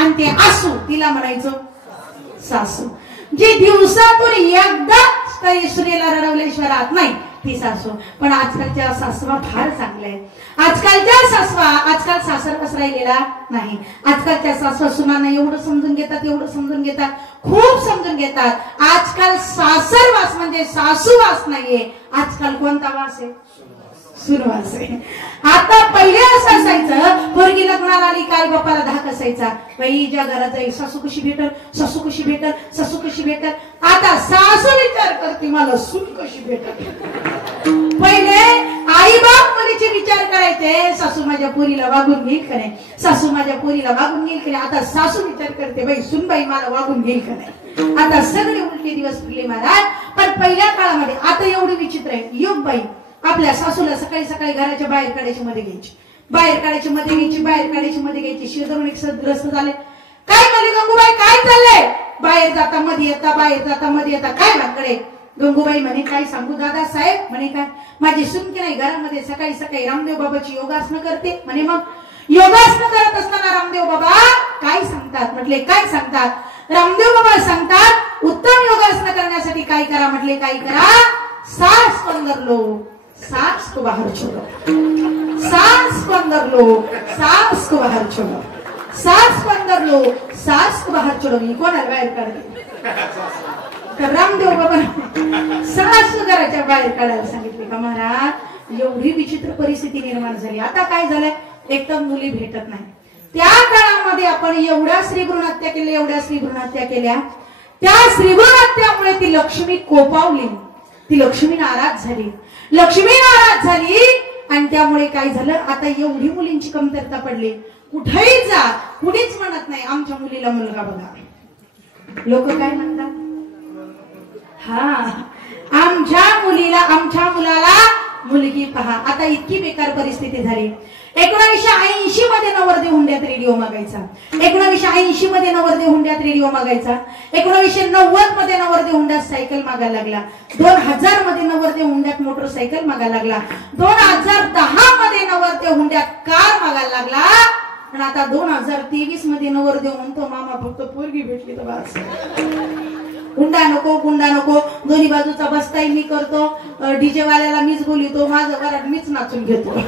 आणि ते आसू तिला म्हणायचो सासू. जी दिवसातून एकदा तरी सुनेला रडवल्याशिवाय राहत नाही ती सासू. पण आजकालच्या सासवा फार चांगल्या आहेत. आजकालच्या सासवा आजकाल सासर कस राहिलेला नाही. आजकालच्या सासवा सुनांना एवढं समजून घेतात, एवढं समजून घेतात, खूप समजून घेतात. आजकाल सासर वास म्हणजे सासू वास नाहीये. आजकाल कोणता वास आहे? सुरवास आहे. आता पहिले असं असायचं, पोरगी लग्नाला आली काय बापाला धाक असायचा, बाई ज्या घरात जाईल सासू कशी भेटल, सासू कशी भेटल, सासू कशी भेटल. आता सासू विचार करते मला सून कशी भेटल. पहिले आई बाप मुलीचे विचार करायचे सासू माझ्या पोरीला वागून घेईल का नाही, सासू माझ्या पोरीला वागून घेईल का नाही. आता सासू विचार करते बाई सुनबाई मला वागून घेईल का नाही. आता सगळे उलटे दिवस फिरले महाराज. पण पहिल्या काळामध्ये आता एवढी विचित्र आहे. योग बाई आपल्या सासूला सकाळी सकाळी घराच्या बाहेर काढायची, मध्ये घ्यायची, बाहेर काढायची, मध्ये घ्यायची, बाहेर काढायची, मध्ये घ्यायची. शेजारून एक सदग्रस्त झाले, काय म्हणे गंगूबाई काय चाललंय, बाहेर जाता मध्ये येता, बाहेर जाता मध्ये येता, काय भाकडे. गंगूबाई म्हणे काय सांगू दादा साहेब, म्हणे काय माझी सुनकी नाही घरामध्ये सकाळी सकाळी रामदेव बाबाची योगासनं करते. म्हणे मग योगासनं करत असताना रामदेव बाबा काय सांगतात. म्हटले काय सांगतात. रामदेव बाबा सांगतात उत्तम योगासनं करण्यासाठी काय करा. म्हटले काय करा. सांस को अंदर लो, सांस को बाहर छोड़ो, सांस को अंदर लो, सांस को बाहर छोड़ो, सांस को अंदर लो, सांस को बाहर छोड़ो. मी कोणाला बाहेर काढते. तर रामदेव बाबा सासू घराच्या बाहेर काढायला सांगितले का महाराज. एवढी विचित्र परिस्थिती निर्माण झाली. आता काय झालंय, एकदम मुली भेटत नाही. त्या काळामध्ये आपण एवढ्या स्त्रीभ्रूण हत्या केल्या, एवढ्या स्त्रीभ्रूण हत्या केल्या. त्या स्त्रीभ्रूण हत्यामुळे ती लक्ष्मी कोपावली, ती लक्ष्मी नाराज झाली, लक्ष्मी नाराज झाली. आणि त्यामुळे काय झालं, आता एवढी मुलींची कमतरता पडली. कुठेही जा कुणीच म्हणत नाही आमच्या मुलीला मुलगा बघा. लोक काय म्हणतात, हा आमच्या मुलीला, आमच्या मुलाला मुलगी पहा. आता इतकी बेकार परिस्थिती झाली. 1980 मध्ये नवरदेव हुंड्यात रेडिओ मागायचा, 1980 मध्ये नवरदेव हुंड्यात रेडिओ मागायचा, 1990 मध्ये नवरदेव हुंड्यात सायकल मागायला लागला, 2000 मध्ये नवरदेव हुंड्यात मोटरसायकल मागायला लागला, 2010 मध्ये नवरदेव हुंड्यात कार मागायला लागला. आणि आता 2023 मध्ये नवरदेव म्हणतो मामा फक्त पोरगी भेटली तर बस, हुंडा नको, हुंडा नको, दोन्ही बाजूचा बसताही मी करतो, डीजे वाल्याला मीच बोलितो, माझं घरात मीच नाचून घेतो,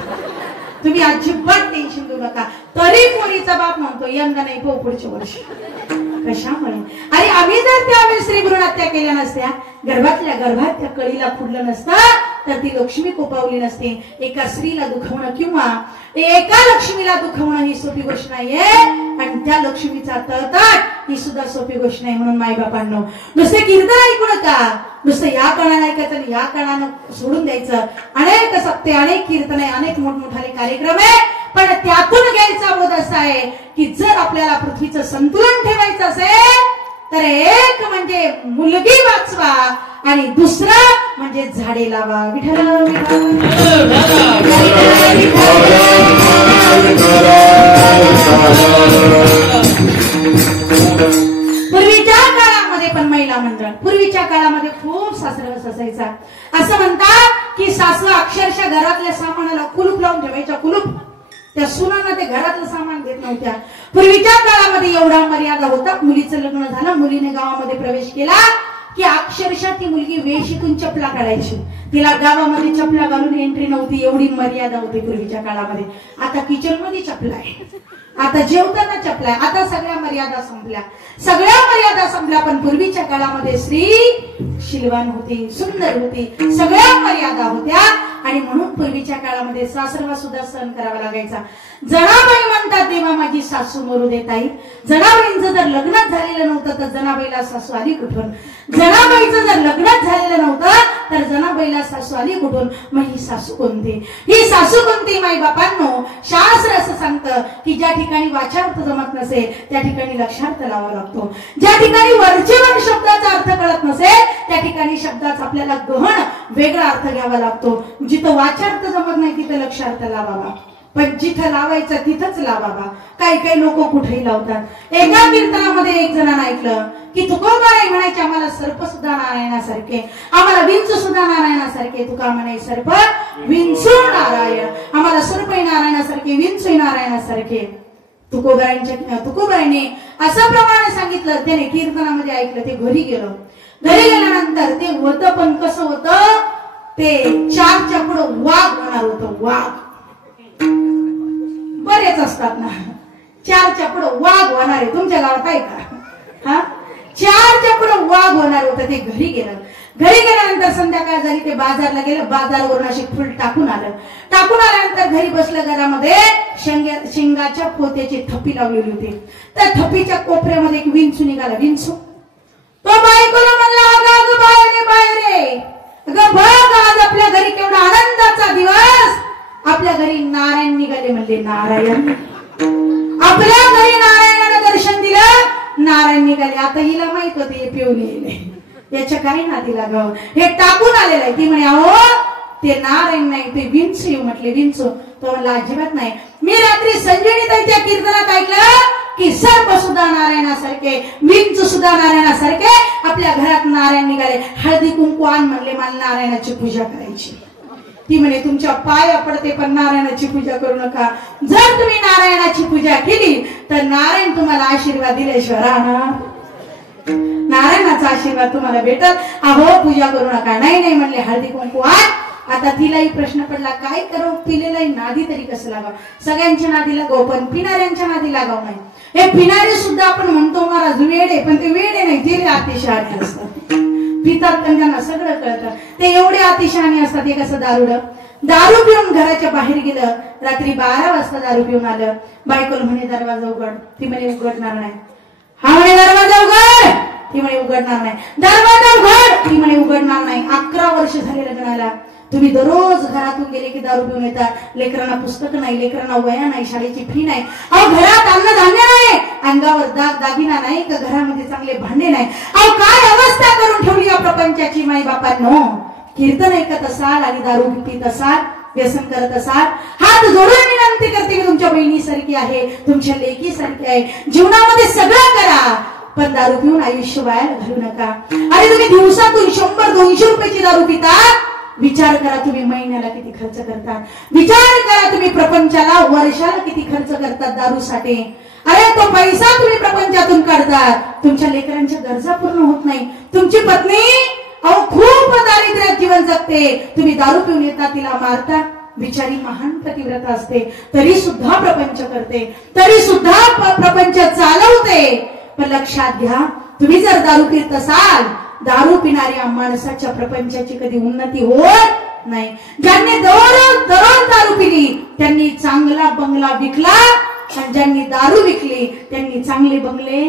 तुम्ही अजिबात टेन्शन घेऊ नका. तरी पोरीचा बाप म्हणतो यंदा नाही पाहू पुढच्या वर्षी. कशामुळे. अरे आम्ही जर त्यावेळेस स्त्रीभ्रूण हत्या केल्या नसत्या, गर्भातल्या गर्भात त्या कळीला फुडलं नसतं, तर ती लक्ष्मी कोपावली नसते. एका स्त्रीला दुखवणं किंवा एका लक्ष्मीला दुखवणं ही सोपी गोष्ट नाहीये. आणि त्या लक्ष्मीचा तळतळ ही सुद्धा सोपी गोष्ट नाही. म्हणून मायबापांनो नुसते कीर्तन ऐकू नका, नुसतं या काळानं ऐकायचं आणि या काळानं सोडून द्यायचं. अनेक सप्ते, अनेक कीर्तन आहे, अनेक मोठमोठाले कार्यक्रम आहे. पण त्यातून घ्यायचा बोध असा आहे की जर आपल्याला पृथ्वीचं संतुलन ठेवायचं असेल तर एक म्हणजे मुलगी वाचवा आणि दुसरं म्हणजे झाडे लावा. विठ्ठल पूर्वीच्या काळामध्ये पण महिला मंडळ, पूर्वीच्या काळामध्ये खूप सासरवस असायचा. असं म्हणतात की सासू अक्षरशः घरातल्या सामानाला कुलूप लावून ठेवायच्या. कुलूप त्या सुनांना ते घरातलं सामान देत नव्हत्या. पूर्वीच्या काळामध्ये एवढा मर्यादा होता. मुलीचं लग्न झालं, मुलीने गावामध्ये प्रवेश केला की अक्षरशः ती मुलगी वेशीतून चपला काढायची. तिला गावामध्ये चपला घालून एंट्री नव्हती. एवढी मर्यादा होती पूर्वीच्या काळामध्ये. आता किचन मध्ये चपला आहे, आता जेवताना चपला आहे. आता सगळ्या मर्यादा संपल्या, सगळ्या मर्यादा संपल्या. पण पूर्वीच्या काळामध्ये स्त्री शीलवान होती, सुंदर होती, सगळ्या मर्यादा होत्या. आणि म्हणून पूर्वीच्या काळामध्ये सासरवा सुद्धा सहन करावा लागायचा. जनाबाई म्हणतात देवा माझी सासू मरू देत आई. जनाबाईंचं जर लग्नच झालेलं नव्हतं तर जनाबाईला सासू आली कुठून. जनाबाईचं जर लग्नच झालेलं नव्हतं तर जनाबाईला सासू आली कुठून. मग ही सासू कोणती, ही सासू कोणती. माई बापांनो शास्त्र असं सांगतं की ज्या ठिकाणी वाचार्थ जमत नसेल त्या ठिकाणी लक्षार्थ लावावा लागतो. ज्या ठिकाणी वरचेवर शब्दाचा अर्थ कळत नसेल त्या ठिकाणी शब्दाचा आपल्याला गहन वेगळा अर्थ घ्यावा लागतो. जिथं वाचार्थ जमत नाही तिथं लक्षार्थ लावावा, पण जिथं लावायचं तिथंच लावावा. काही काही लोक कुठेही लावतात. एका कीर्तनामध्ये एक जणांना ऐकलं की तुकोबाराई म्हणायचे आम्हाला सर्प सुद्धा नारायणासारखे, आम्हाला विंचू सुद्धा नारायणासारखे. तुका म्हणाय सर्प विंचू नारायण, आम्हाला सर्प नारायणासारखे, विंचू नारायणासारखे. तुकोबाराने असं प्रमाणे सांगितलं. त्याने कीर्तनामध्ये ऐकलं. ते घरी गेलं. घरी गेल्यानंतर ते होतं, पण कसं होतं, ते 4च्या पुढं वाघ होणार होतं. वाघ बरेच असतात ना, 4च्या पुढं वाघ होणार आहे. तुमच्या गावात आहे का? हा, 4च्या पुढं वाघ होणार होतं. ते घरी गेलं. घरी गेल्यानंतर संध्याकाळ झाली. ते बाजारला गेलं. बाजारवरून अशी फुल टाकून आलं. टाकून आल्यानंतर घरी बसलं. घरामध्ये शेंगाच्या पोत्याची थप्पी लावलेली होती. त्या थप्पीच्या कोपऱ्यामध्ये एक विंचू निघाला. विंचू तो बायकोला म्हणला, अगं बाहेर रे, अगं बघ आज आपल्या घरी केवढा आनंदाचा दिवस, आपल्या घरी नारायण निघाले. म्हणले नारायण, आपल्या घरी नारायणानं दर्शन दिलं, नारायण निघाले. आता हिला माहित होते हे पिऊन येईल, याच्या काही नादी लागावं, हे टाकून आलेलं आहे. ती म्हणे अहो ते नारायण नाही, ते विंचू येऊ. म्हटले विंचू? तो म्हणला अजिबात नाही. मी रात्री संजीवनी ताईच्या कीर्तनात ऐकलं की सर्प सुद्धा नारायणासारखे, विंचू सुद्धा नारायणासारखे, आपल्या घरात नारायण निघाले. हळदी कुंकू आण म्हणले, मला नारायणाची पूजा करायची. ती म्हणे तुमच्या पाया पडते, पण नारायणाची पूजा करू नका. जर तुम्ही नारायणाची पूजा केली तर नारायण तुम्हाला आशीर्वाद दिल्याशिवाय राहणार, नारायणाचा आशीर्वाद तुम्हाला भेटत. अहो पूजा करू नका. नाही म्हणले, हळदी कुंकू आण. आता तिलाही प्रश्न पडला, काय करू, पिलेलाही नादी तरी कसं लागाव. सगळ्यांच्या नादी लागाव, पण पिणाऱ्यांच्या नादी लागाव नाही. हे पिणारे सुद्धा आपण म्हणतो महाराज वेडे, पण ते वेडे नाही, ते अतिशहाणे असतात. पितात पण त्यांना सगळं कळतं. ते एवढे अतिशहाणे असतात. हे कसं दारू पिऊन घराच्या बाहेर गेलं. रात्री 12 वाजता दारू पिऊन आलं. बायकोला म्हणे दरवाजा उघड. ती म्हणे उघडणार नाही. हा म्हणे दरवाजा उघड. ती म्हणे उघडणार नाही. दरवाजा उघड. ती म्हणे उघडणार नाही. 11 वर्ष झाले लग्नाला. तुम्ही दररोज घरातून गेले की दारू पिऊन येतात. लेकरांना पुस्तक नाही, लेकरांना वया नाही, शाळेची फी नाही. अहो घरात अन्नधान्य नाही, अंगावर दागिना नाही, का घरामध्ये चांगले भांडे नाही. अहो काय अवस्था करून ठेवली या प्रपंचाची माई बापांनो. कीर्तन ऐकत असाल आणि दारू पित असाल, व्यसन करत असाल, हात जोडून विनंती करते, मी तुमच्या बहिणीसारखी आहे, तुमच्या लेकीसारखी आहे. जीवनामध्ये सगळं करा, पण दारू पिऊन आयुष्य वाया घालू नका. अरे तुम्ही दिवसातून 100-200 रुपयाची दारू पिता. विचार करा तुम्ही महिन्याला किती खर्च करता. विचार करा तुम्ही प्रपंचाला वर्षाला किती खर्च करतात दारूसाठी. अरे तो पैसा तुम्ही प्रपंचातून काढतात, तुमच्या लेकरांच्या गरजा पूर्ण होत नाही. तुमची पत्नी अहो खूप दारिद्र्यात जीवन जगते, तुम्ही दारू पिऊन येता, तिला मारता. बिचारी महान पतिव्रता असते, तरी सुद्धा प्रपंच करते, तरी सुद्धा प्रपंच चालवते. पण लक्षात घ्या, तुम्ही जर दारू पित असाल, दारू पिणाऱ्या माणसाच्या प्रपंचाची कधी उन्नती होत नाही. ज्यांनी दररोज दारू पिली त्यांनी चांगला बंगला विकला, आणि ज्यांनी दारू विकली त्यांनी चांगले बंगले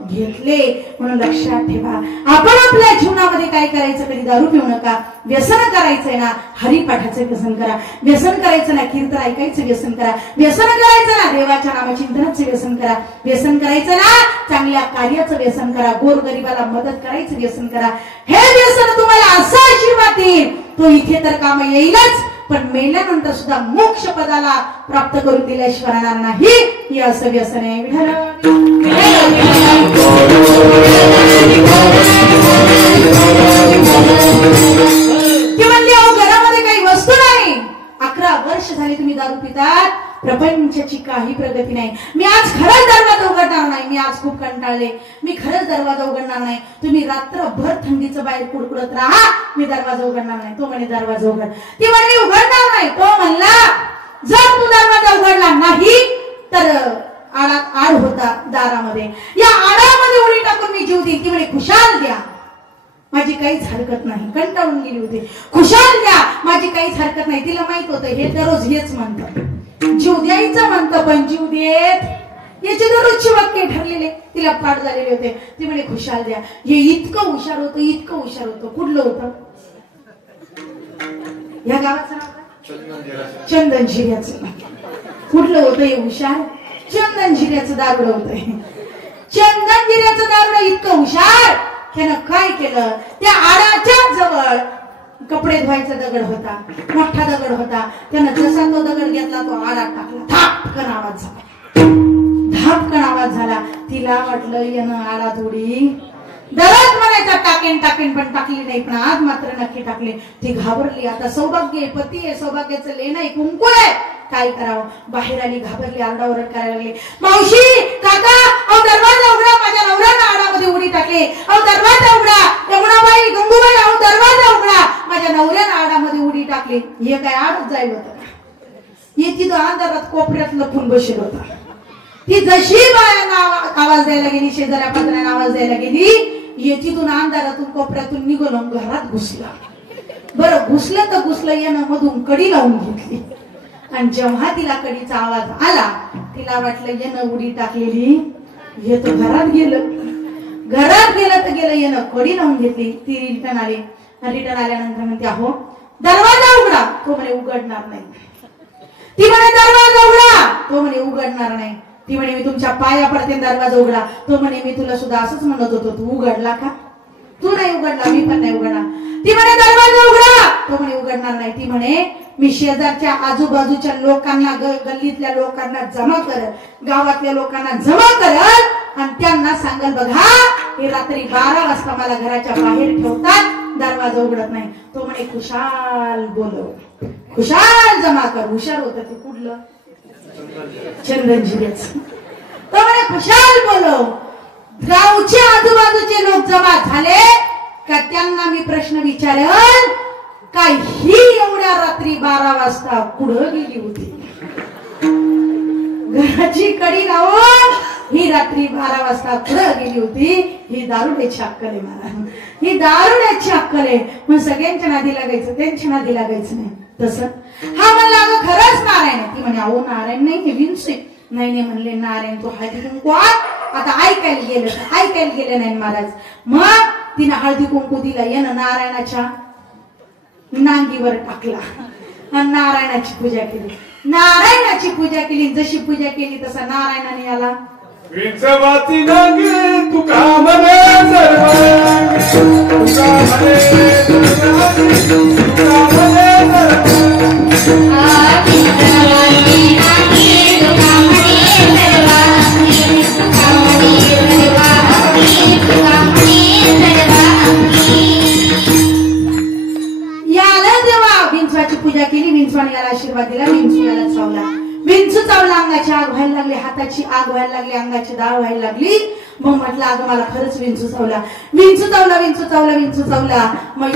घेतले. म्हणून लक्षात ठेवा, आपण आपल्या जीवनामध्ये काय करायचं, कधी दारू पिऊ नका. व्यसन करायचंय ना, हरिपाठाचं व्यसन करा. व्यसन करायचं ना, कीर्तन ऐकायचं व्यसन करा. व्यसन करायचं ना, देवाच्या नामचिंतनाचं व्यसन करा. व्यसन करायचं ना, चांगल्या कार्याचं व्यसन करा. गोरगरिबाला मदत करायचं व्यसन करा. हे व्यसन तुम्हाला असा आशीर्वाद देईल, तो इथे तर काम येईलच, पण मेल्यानंतर सुद्धा मोक्ष पदाला प्राप्त करून दिल्याशिवाय राहणार नाही. हे असं व्यसन आहे. ती म्हणली अहो घरामध्ये काही वस्तू नाही. 11 वर्ष झाली तुम्ही दारू पितात, प्रपंचाची काही प्रगती नाही. मी आज खरंच दरवाजा उघडणार नाही, मी आज खूप कंटाळले, मी खरंच दरवाजा उघडणार नाही. तुम्ही रात्रभर थंडीचं बाहेर कुडकुडत राहा, मी दरवाजा उघडणार नाही. तो म्हणे दरवाजा उघड. ती म्हणे मी उघडणार नाही. तो म्हणला जर तू दरवाजा उघडला नाही तर आड होता दारामध्ये, या आडामध्ये उडी टाकून मी जीव देईन. ती म्हणे खुशाल द्या, माझी काहीच हरकत नाही. कंटाळून गेली होती. खुशाल द्या, माझी काहीच हरकत नाही. तिला माहित होतं हे दररोज हेच म्हणतं, जीव द्यायचं म्हणतं, पण जीव देत याचे दररोजचे वाक्य ठरलेले, तिला पाठ झालेले होते. ती म्हणे खुशाल द्या. हे इतकं हुशार होतं, इतकं हुशार होतं. कुठलं होतं? या गावाचं नाव चंदनशिऱ्याचं. कुठलं होतं हे हुशार? चंदनशिऱ्याचं दारुड होतंय. चंदनशिऱ्याचं दारुड इतकं हुशार, त्यानं काय केलं, त्या आडाच्या जवळ कपडे धुवायचा दगड होता, मोठा दगड होता. त्यानं जसा तो दगड घेतला, तो आडा टाकला, धापकन आवाज झाला, धापकन आवाज झाला. तिला वाटलं यानं आडा थोडी दररोज म्हणायचा टाकेन, पण टाकली नाही, पण आज मात्र नक्की टाकले. ती घाबरली. आता सौभाग्य पती आहे, सौभाग्याचं लेणं आहे, कुंकू आहे, काय करावं? बाहेर आली, घाबरली, आरडाओरड करायला लागली. मावशी, काका, अहो दरवाजा उघडा, माझ्या नवऱ्यानं आडामध्ये उडी टाकली. अहो दरवाजा उघडा, यमुनाबाई, गंगूबाई, अहो दरवाजा उघडा, माझ्या नवऱ्यानं आडामध्ये उडी टाकली. हे काय आडच जाईल होतं का? हे तिथं अंधारात कोपऱ्यात लपून बसेल होता. ती जशी बायांना आवाज द्यायला गेली, शेजाऱ्या पात्रांना आवाज द्यायला गेली, ये तिथून अंधारातून कोपऱ्यातून निघून घरात घुसला. बरं घुसलं तर घुसलं, यानं मधून कडी लावून घेतली. आणि जेव्हा तिला कडीचा आवाज आला, तिला वाटलं यानं उडी टाकलेली, हे तर घरात गेलं. घरात गेलं तर गेलं, यानं कडी लावून घेतली. ती रिटर्न आली. रिटर्न आल्यानंतर म्हणते, अहो दरवाजा उघडा. तो म्हणे उघडणार नाही. ती म्हणे दरवाजा उघडा. तो म्हणे उघडणार नाही. ती म्हणे मी तुमच्या पाया पडते, दरवाजा उघडा. तो म्हणे मी तुला सुद्धा असंच म्हणत होतो, तू उघडला का? तू नाही उघडला, मी पण नाही उघडणार. ती म्हणे दरवाजा उघडा. तो म्हणे उघडणार नाही. ती म्हणे मी शेजारच्या आजूबाजूच्या लोकांना, गल्लीतल्या लोकांना जमा करल, गावातल्या लोकांना जमा करल आणि त्यांना सांगल, बघा हे रात्री 12 वाजता मला घराच्या बाहेर ठेवतात, दरवाजा उघडत नाही. तो म्हणे खुशाल बोलव, खुशाल जमा कर. हुशार होत ते कुठलं? चंदनजीच. तो म्हणे खुशाल बोलव. गावचे आजूबाजूचे लोक जमा झाले का त्यांना मी प्रश्न विचारेल, काय ही एवढ्या रात्री 12 वाजता कुठं गेली होती? घराची कडी लावून ही रात्री 12 वाजता कुठं गेली होती? ही दारुड्याची अक्कल आहे मला, ही दारुड्याची अक्कल आहे. मग सगळ्यांच्या नादी लागायचं, त्यांच्या नादी लागायचं नाही. तसं हा म्हणला, अगं खरंच नारायण. ती म्हणे अहो नारायण नाही, हे विंचू. नाही नाही म्हणले नारायण, तो हळदी कुंकू आता ऐकायला गेलं नाही महाराज. मग तिने हळदी कुंकू दिला, यानं नारायणाच्या नांगीवर टाकला आणि नारायणाची पूजा केली. नारायणाची पूजा केली. जशी पूजा केली तसा नारायणाने याला विंचवाती नांगी तुका म्हणे सर्वांगी, तुका म्हणे सर्वांगी, तुका म्हणे पूजा केली. विंचवाने याला आशीर्वाद दिला. विंचू याला चावला. विंचू चावला, अंगाची आग व्हायला लागली, हाताची आग व्हायला लागली, अंगाची डाळ व्हायला लागली. मग म्हटलं अगं मला खरंच विंचू चावला. विंचू चावला. मग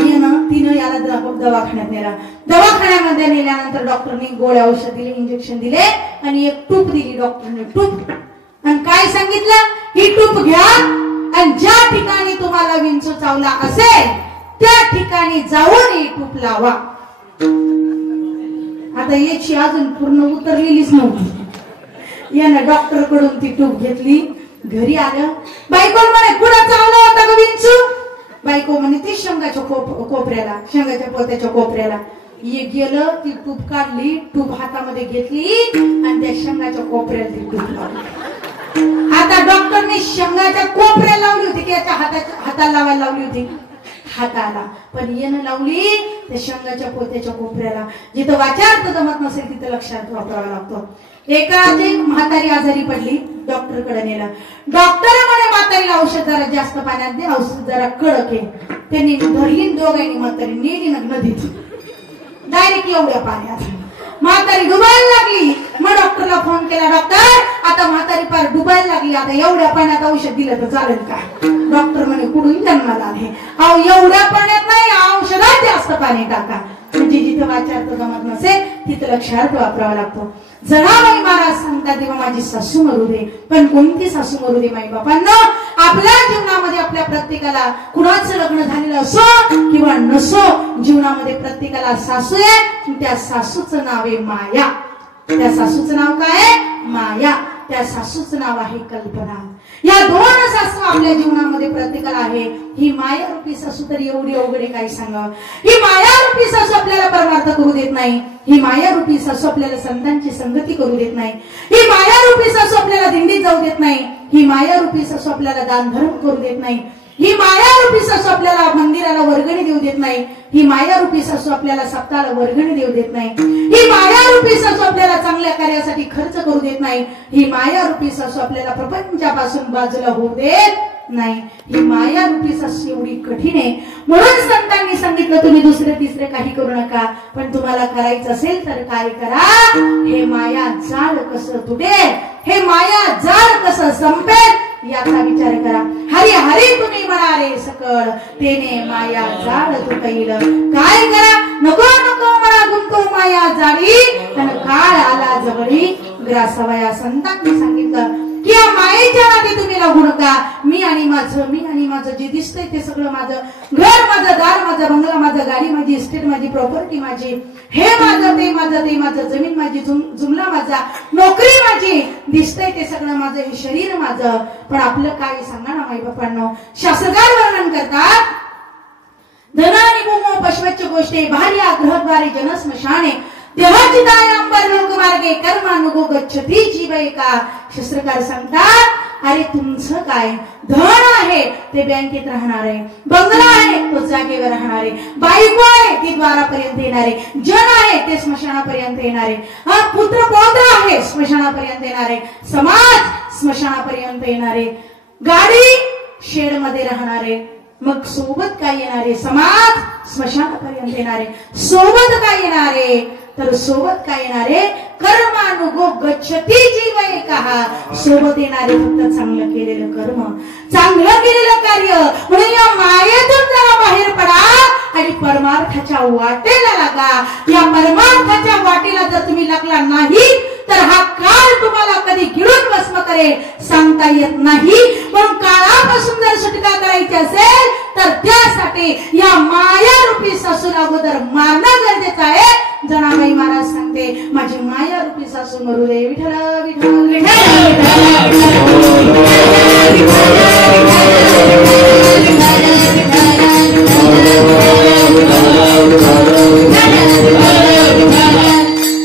तिनं याला दवाखान्यात नेला. दवाखान्यामध्ये नेल्यानंतर डॉक्टरनी गोळ्या औषध दिले, इंजेक्शन दिले आणि एक टूप दिली डॉक्टरने. टूप आणि काय सांगितलं, ही टूप घ्या आणि ज्या ठिकाणी तुम्हाला विंचू चावला असेल त्या ठिकाणी जाऊन ही टूप लावा. आता याची अजून पूर्ण उतरलेलीच नव्हती. यानं डॉक्टर कडून ती टूप घेतली. घरी आलं. बायको म्हणे कुठं चावला होता ग विंचू? बायको म्हणे ती शेंगाच्या कोपऱ्याला, शेंगाच्या पोत्याच्या कोपऱ्याला. ये गेलं, ती टूप काढली, टूप हातामध्ये घेतली आणि त्या शेंगाच्या कोपऱ्याला ती टूप लावली. आता डॉक्टरने शेंगाच्या कोपऱ्याला लावली होती की याच्या हाताला लावायला लावली होती? हाताला. पण येणं लावली त्या शेंगाच्या पोत्याच्या कोपऱ्याला. जिथं वाचार्थ जमत नसेल तिथं लक्षात वापरावा लागतो. एका म्हातारी आजारी पडली, डॉक्टर कडे नेला. डॉक्टर म्हणे म्हातारीला औषध जरा जास्त पाण्यात दे, औषध जरा कडक आहे. त्यांनी धरली, दोघांनी म्हातारी नेली नदीत डायरेक्ट एवढ्या पाण्यात. म्हातारी डुबायला लागली. मग डॉक्टरला फोन केला, डॉक्टर आता म्हातारी पार डुबायला लागली, आता एवढ्या पाण्यात औषध दिलं तर चालेल का? डॉक्टर म्हणे कुठून जन्माला आले? अहो एवढ्या पाण्यात नाही, औषधात जास्त पाणी टाका. म्हणजे जिथं वाचार्थ जमत नसेल तिथं लक्षार्थ वापरावा लागतो. जनाबाई महाराज सांगतात तेव्हा माझी सासू मरू दे, पण कोणती सासू मरू दे माई बापांना? आपल्या जीवनामध्ये आपल्या प्रत्येकाला, कुणाचं लग्न झालेलं असो किंवा नसो, जीवनामध्ये प्रत्येकाला सासू आहे. त्या सासूचं नाव आहे माया. त्या सासूचं नाव काय आहे? माया. त्या सासूचं नाव आहे कल्पना. या दोन सासू आपल्या जीवनामध्ये प्रत्येकाला आहे. ही माया रूपी सासू तर एवढी अवघड काय सांगावं. ही माया रूपी सासू आपल्याला परमार्थ करू देत नाही. ही माया रूपी सासू आपल्याला संतांची संगती करू देत नाही. ही माया रूपी सासू आपल्याला दिंडीत जाऊ देत नाही. ही माया रूपी सासू आपल्याला दान धर्म करू देत नाही. ही माया रूपी सासू आपल्याला मंदिराला वर्गणी देऊ देत नाही. ही माया रूपी सासू आपल्याला सप्ताहाला वर्गणी देऊ देत नाही. ही माया रूपी सासू आपल्याला चांगल्या कार्यासाठी खर्च करू देत नाही. ही माया रूपी सासू आपल्याला प्रपंचापासून बाजूला होऊ देत नाही, ही माया रूपी सासू एवढी कठीण आहे. म्हणून संतांनी सांगितलं तुम्ही दुसरे तिसरे काही करू नका, पण तुम्हाला करायचं असेल तर काय करा, हे माया जाळ कसं तुटेल, हे माया जाळ कसं संपेल याचा विचार करा. हरी हरी तुम्ही म्हणारे सकळ, तेने माया जाळ तुटईल. काय करा, नको नको म्हणा गुंतो माया जाळी, आणि काळ आला जवळी ग्रासावया. संतांनी सांगितलं की या मायेच्या नादी तुम्ही लागू नका. मी आणि माझं जे दिसतंय ते सगळं माझं, घर माझं, दार माझं, बंगला माझं, गाडी माझी, इस्टेट माझी, प्रॉपर्टी माझी, हे माझं ते माझं, जमीन माझी, जुमला माझा, नोकरी माझी, दिसतंय ते सगळं माझं, हे शरीर माझं. पण आपलं काय सांगा ना माई बापांनो. शास्त्रकार वर्णन करतात, धन आणि भूमो पशवच्च गोष्टी भार्या ग्रहद्वारे जनस्मशाने देहाची दाय अंबर लोक मार्गे कर्मानुगो गच्छती जीवैका. शास्त्रकार सांगतात, अरे तुमचं काय, धन आहे ते बँकेत राहणार आहे, बंगला आहे तो जागेवर राहणार आहे, बायको आहे ती द्वारापर्यंत येणार आहे, जन आहे ते स्मशानापर्यंत येणार आहे, पुत्र पौत्र आहे स्मशानापर्यंत येणार आहे, समाज स्मशानापर्यंत येणार आहे, गाडी शेड मध्ये राहणार आहे. मग सोबत काय येणार आहे, समाज स्मशानापर्यंत येणार आहे. सोबत काय येणार आहे, तर सोबत काय येणार आहे, कर्मानुगो गच्छती जीवैका. सोबत येणारे फक्त चांगलं केलेलं कर्म, चांगलं केलेलं कार्य. म्हणून या मायेतून जरा बाहेर पडा आणि परमार्थाच्या वाटेला लागा. या परमार्थाच्या वाटेला जर तुम्ही लागला नाही तर हा काळ तुम्हाला कधी गिळून भस्म करेल सांगता येत नाही. पण काळापासून जर सुटका करायची असेल तर त्यासाठी या माया रूपी सासूला अगोदर मारणं गरजेचं आहे. जनाबाई महाराज सांगते, माझी माया रूपी सासू मरू दे. विठ्ठल विठ्ठल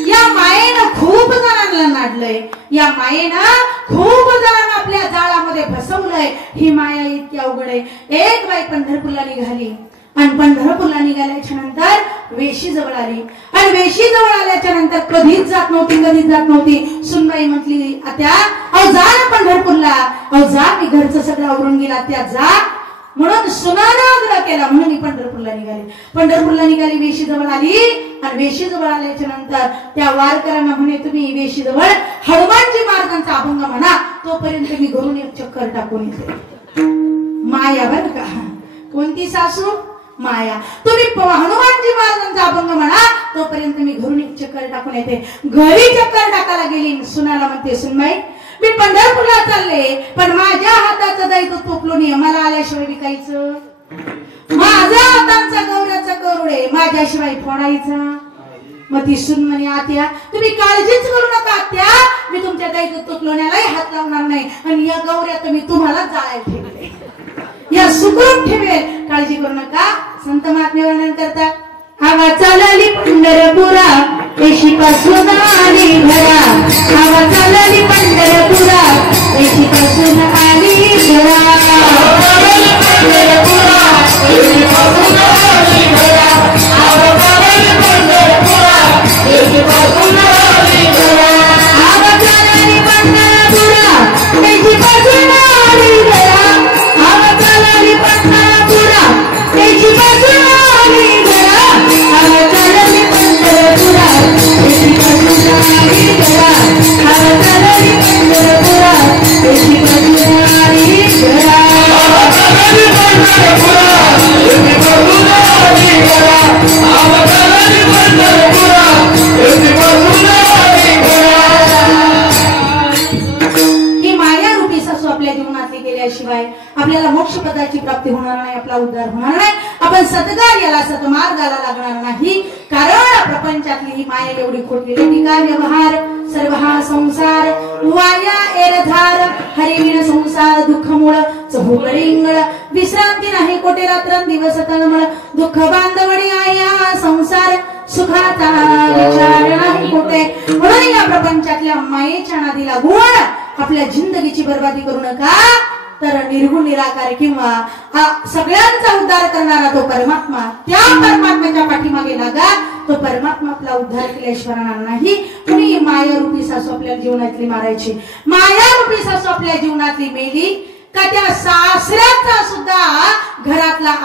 या मायेनं खूप जणांना नाडलंय, या मायेनं खूप जणांना आपल्या जाळामध्ये फसवलंय. ही माया इतकी अवघड आहे. एक बाई पंढरपूरला निघाली आणि पंढरपूरला निघाल्याच्या नंतर वेशी जवळ आली आणि वेशी जवळ आल्याच्या नंतर कधीच जात नव्हती. सुनबाई म्हटली, आत्या अहो जा ना पंढरपूरला, अहो जा, मी घरचं सगळं आवरून गेला, त्या जा. म्हणून सुनानं आग्रह केला, म्हणून मी पंढरपूरला निघाली. वेशी जवळ आली आणि वेशी जवळ आल्याच्या नंतर त्या वारकऱ्यांना म्हणे, तुम्ही वेशी जवळ हनुमानजी महाराजांचा अभंग म्हणा, तोपर्यंत मी घरून एक चक्कर टाकून येते. माया बर का, कोणती सासू, माया. तुम्ही हनुमानजी महाराजांचा अभंग म्हणा, तोपर्यंत मी घरून एक चक्कर टाकून येते. घरी चक्कर टाकायला गेली, सुनाला म्हणते, सुनबाई मी पंढरपूरला चालले, पण माझ्या हाताचं दायित्व तोपलो नाही, मला आल्याशिवाय विकायचं, माझ्या हातांचा गौऱ्याचा करुडे माझ्याशिवाय फोडायचा. मग ती सुन म्हणे, आत्या तुम्ही काळजीच करू नका आत्या, मी तुमच्या दायित्व तोपलोण्यालाही हात लावणार नाही आणि या गौऱ्या तुम्ही तुम्हाला जाळायला ठेवले, या सुखरूप ठेवेल, काळजी करू नका. संत महात्मे वर्णन करतात, हवा चालली पंढरपुरा येशी पासून आली घरा, हवा चालली पंढरपुरा येशी पासून आली घरा, पंढरपुरा येशी पासून आली घरा, हवा चालली पंढरपुरा येशी पासून आली घरा, हवा चालली पंढरपुरा येशी पासून आली घरा, हवा चालली पंढरपुरा येशी पासून आली घरा, हवा चालली पंढरपुरा येशी पासून आली घरा, हवा चालली पंढरपुरा येशी पासून आली घरा, हवा चालली पंढरपुरा येशी पासून आली घरा, हवा चालली पंढरपुरा येशी पासून आली घरा. ही माया रूपी सासू आपल्या जीवनातली गेल्याशिवाय आपल्याला मोक्ष पदाची प्राप्ती होणार नाही, आपला उद्धार होणार नाही, आपण सतकार्याला सतमार्गाला लागणार नाही. कारण प्रपंचातली ही माया एवढी खोटलेली काय व्यवहार सर्व हा संसार वाया एरधार, हरिविण संसार दुःख मूळ चहुकडिंगळ, विश्रांती नाही कोटे रात्र दिवस तळमळ, दुःख बांधवडी आया संसार सुखाचा विचार नाही कोटे. म्हणून या प्रपंचातल्या मायेच्या नादी लागून आपल्या जिंदगीची बर्बादी करू नका. तर निर्गुण निराकार किंवा सगळ्यांचा उद्धार करणारा तो परमात्मा, त्या परमात्म्याच्या पाठीमागे लागा. तो परमात्मा आपला उद्धार केल्याशिवाय नाही. कुणी माया रूपी सासू आपल्या जीवनातली मारायची, माया रूपी सासू आपल्या जीवनातली मेली का त्या सासऱ्या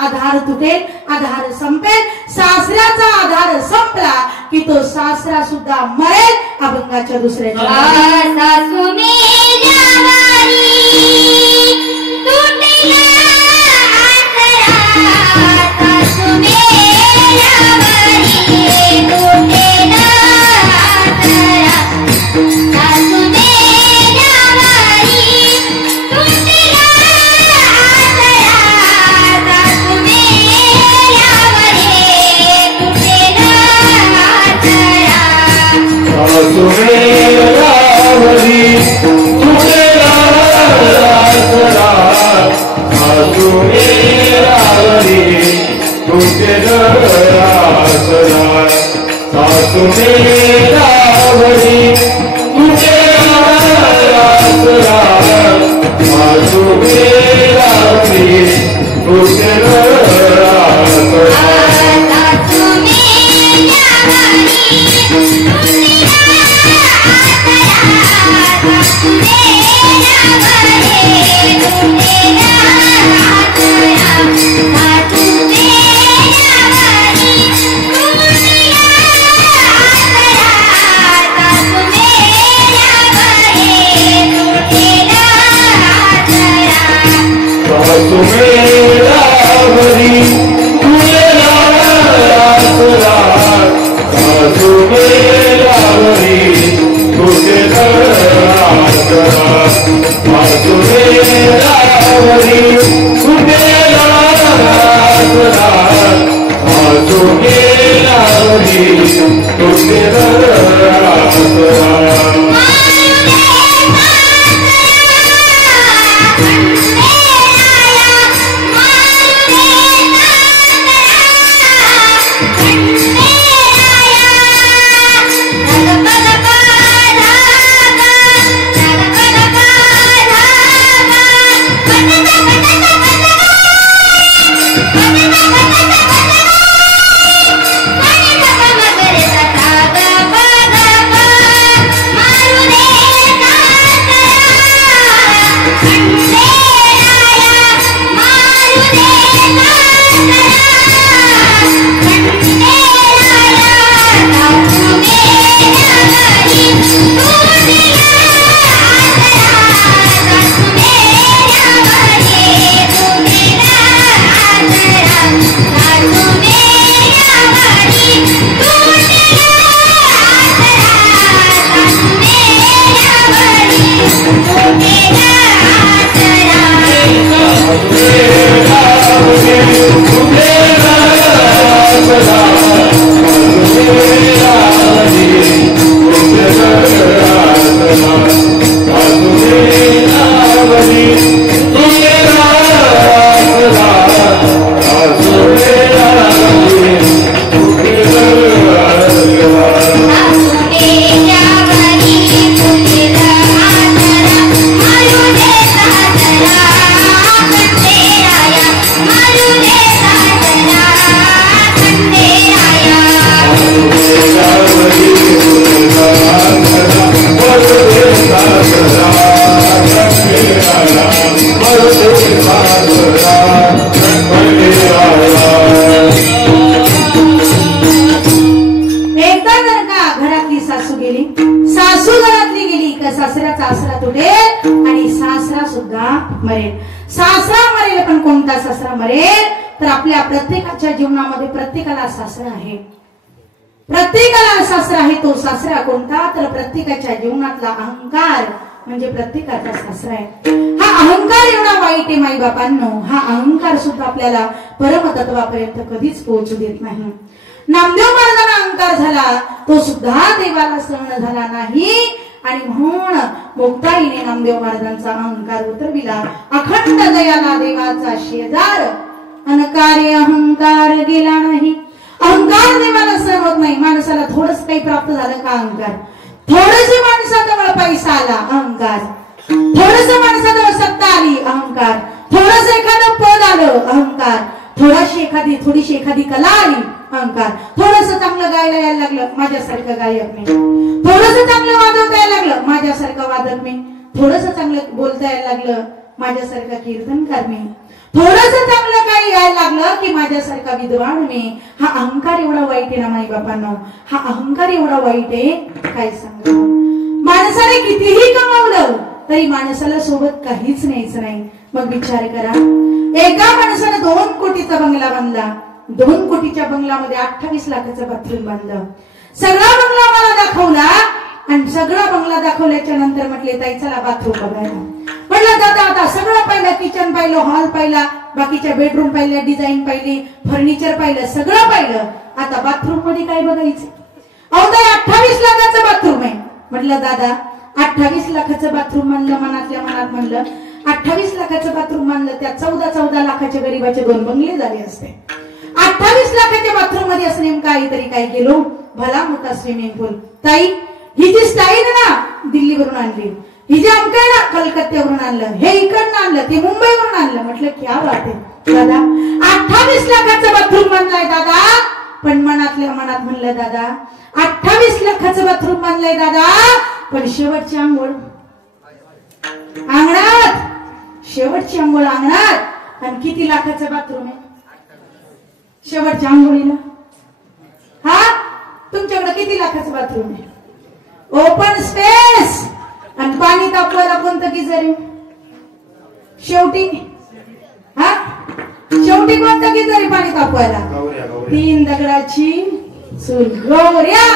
आधार तुटेल, आधार संपेल. सासऱ्याचा आधार संपला की तो सासरा सुद्धा मरेल अभंगाच्या दुसऱ्या. प्रत्येकाच्या जीवनामध्ये प्रत्येकाला सासरा आहे. प्रत्येकाला सासरा आहे. तो सासरा कोणता तर प्रत्येकाच्या जीवनातला अहंकार म्हणजे प्रत्येकाचा सासरा आहे. हा अहंकार एवढा वाईट आहे माई बापांनो. हा अहंकार सुद्धा आपल्याला परमतत्वापर्यंत कधीच पोहोचू देत नाही. नामदेव महाराजांना अहंकार झाला तो सुद्धा देवाला सहन झाला नाही आणि म्हणून मुक्ताईने नामदेव महाराजांचा अहंकार उतरविला. अखंड दयाला देवाचा शेजार अनकार्य अहंकार गेला नाही. अहंकार देवाला सहन होत नाही. माणसाला थोडस काही प्राप्त झालं का अहंकार, थोडस माणसाजवळ पैसा आला अहंकार, थोडस माणसाजवळ सत्ता आली अहंकार, थोडस एखादं पद आलं अहंकार, थोडीशी एखादी कला आली अहंकार, थोडस चांगलं गायला यायला लागलं माझ्यासारखं गायक मी, थोडस चांगलं वाजवता यायला लागलं माझ्यासारखं वादक मी, थोडस चांगलं बोलता यायला लागलं माझ्यासारखा कीर्तनकार मी, थोडस चांगलं काही यायला लागलं की माझ्यासारखा विद्वान मी. हा अहंकार एवढा वाईट आहे ना माई बापांनो, हा अहंकार एवढा वाईट आहे काय सांगा. माणसाने कितीही कमावलं तरी माणसाला सोबत काहीच न्यायचं नाही. मग विचार करा, एका माणसाने 2 कोटीचा बंगला बांधला, 2 कोटीच्या बंगल्यामध्ये 28 लाखाचं बाथरूम बांधलं. सगळा बंगला मला दाखवला आणि सगळा बंगला दाखवल्याच्या नंतर म्हटले ताई चला बाथरूम बघायला. म्हटलं दादा आता सगळं पाहिलं, किचन पाहिलं, हॉल पाहिला, बाकीच्या बेडरूम पाहिल्या, डिझाईन पाहिली, फर्निचर पाहिलं, सगळं पाहिलं. आता बाथरूम मध्ये काय बघायचं? अहो ताई 28 लाखाचं बाथरूम आहे. म्हटलं दादा 28 लाखाचं बाथरूम म्हणलं, मनातल्या मनात म्हणलं 28 लाखाचं बाथरूम मानलं, त्या 14 लाखाच्या गरीबाचे 2 बंगले झाले असते. 28 लाखाच्या बाथरूम मध्ये असं नेमकं काहीतरी काय केलो, भला मोठा स्विमिंग पूल. ताई ही जी स्टाईल ना दिल्लीवरून आणली, ही जी अमकं ना कलकत्त्यावरून आणलं, हे इकडनं आणलं, ते मुंबईवरून आणलं. म्हटलं क्या बात आहे दादा, 28 लाखाचं बाथरूम बांधलाय दादा. पण मनातल्या मनात म्हणलं दादा 28 लाखाचं बाथरूम बांधलंय दादा, पण शेवटची आंघोळ अंगणात, शेवटची आंघोळ अंगणात. आणि किती लाखाचं बाथरूम आहे शेवटच्या आंघोळीला? हा तुमच्याकडे किती लाखाचं बाथरूम आहे? Open space. आणि पाणी तापवायला कोणतं गिझर आहे शेवटी? हा शेवटी कोणतं गिझर आहे पाणी तापवायला? 3 दगडाची चूल, गौऱ्या.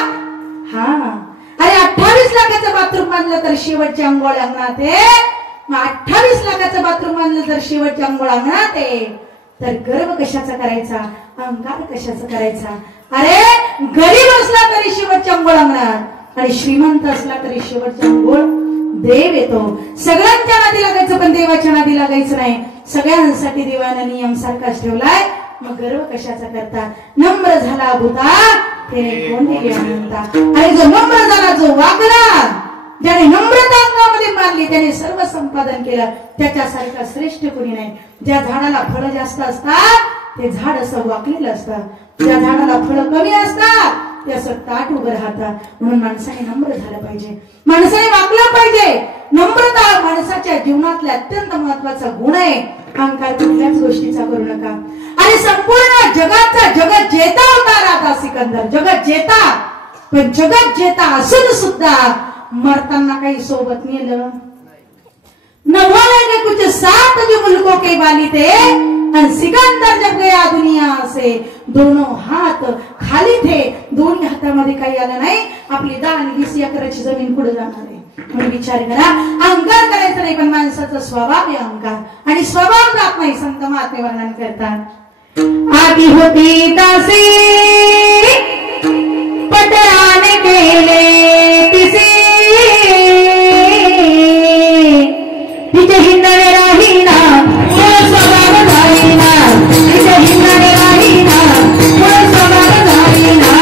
हा अरे 28 लाखाचं बाथरूम बांधलं तर शेवटची आंघोळ अंगणात आहे. मग 28 लाखाचं बाथरूम बांधलं तर शेवटची आंघोळ अंगणात आहे. तर गर्व कशाचा करायचा, अहंकार कशाचा करायचा? अरे गरीब असला तरी शेवटच्या आंघोळ अंगणात, आणि श्रीमंत असला तरी शेवटच्या आंघोळ देव येतो. सगळ्यांच्या नादी लागायचं पण देवाच्या नादी लागायचं नाही. सगळ्यांसाठी देवानं नियम सारखाच ठेवलाय. मग गर्व कशाचा करता? नम्र झाला भूता त्याने कोण दिली अनंता. आणि जो नम्र झाला, जो वागला, ज्याने नम्रता अंगामध्ये मानली, त्याने सर्व संपादन केलं. त्याच्यासारखा श्रेष्ठ कोणी नाही. ज्या झाडाला फळं जास्त असतात ते झाड असं वाकलेलं असतं, ज्या झाडाला फळं कमी असतात ते असं ताट उभं राहतात. म्हणून माणसाने नम्र झालं पाहिजे, माणसाने वागलं पाहिजे. नम्रता माणसाच्या जीवनातला अत्यंत महत्वाचा गुण आहे. अहंकार कुठल्याच गोष्टीचा करू नका. आणि संपूर्ण जगाचा जगत जेता होता राजा सिकंदर, जगत जेता. पण जगत जेता असून सुद्धा मरताना काही सोबत नेलं? 99 कुछ साथ जो मुल्कों के वाली थे, और सिकंदर जब गया दुनिया से दोनों हात खाली थे. दोन्ही हातामध्ये काही आलं नाही. आपली 10 आणि 20 एकराची जमीन पुढे जाणार आहे. म्हणून विचार करा, अहंकार करायचा नाही. पण माणसाचा स्वभाव आहे अहंकार, आणि स्वभाव जात नाही. संत महात्मे वर्णन करतात, आधी होती दासी पटराने केले तिसे, तिचे हिंडणे राहीना स्वभाव धारीना, तिचे हिंडणे राहीना स्वभाव धारीना.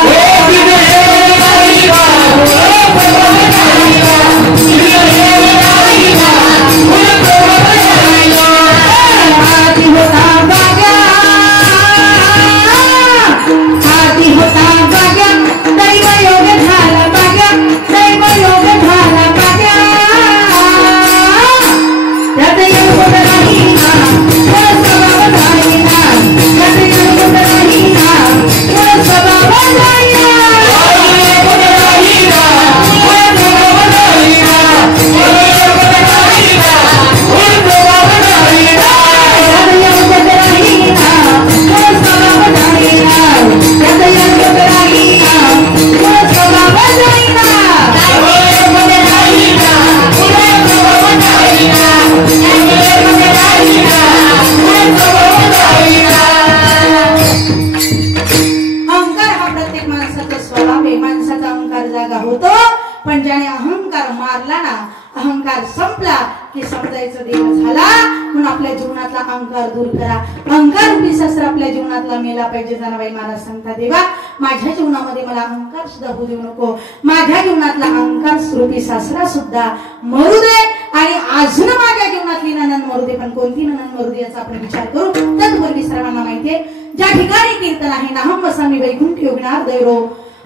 पण ज्याने अहंकार मारला ना, अहंकार संपला की समजायचं देव झाला. म्हणून आपल्या जीवनातला अहंकार दूर करा. अहंकार रूपी शस्त्र आपल्या जीवनातला मेला पाहिजे. जनाबाई महाराज सांगतात, देवा माझ्या जीवनामध्ये मला अहंकार सुद्धा होऊ देऊ नको. माझ्या जीवनातला अहंकार रूपी शास्त्रा सुद्धा मरू दे. आणि अजून माझ्या जीवनातली ननंद मरू दे. पण कोणती ननंद मरू दे याचा आपण विचार करू. तत्पूर्वी सर्वांना माहितीये, ज्या ठिकाणी कीर्तन आहे नाहम वसामी वैकुंठ योगिनार दैरो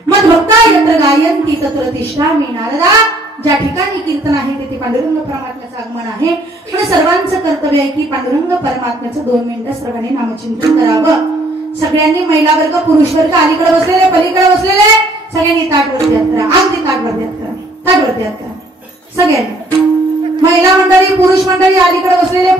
मधभक्ता यत्र गायंती तत्र तिष्ठामि नारदा. ज्या ठिकाणी कीर्तन आहे तेथे पांडुरंग परमात्म्याचं आगमन आहे. म्हणून सर्वांचं कर्तव्य आहे की पांडुरंग परमात्म्याचं 2 मिनिटं सर्वांनी नामचिंतन करावं. सगळ्यांनी महिला वर्ग पुरुष वर्ग अलीकडे बसलेले पलीकडे बसलेले सगळ्यांनी ताटवरती हात करा. अगदी ताटवरती हात करा. ताटवरती हात करा सगळ्यांनी. महिला मंडळी पुरुष मंडळी अलीकडे बसलेले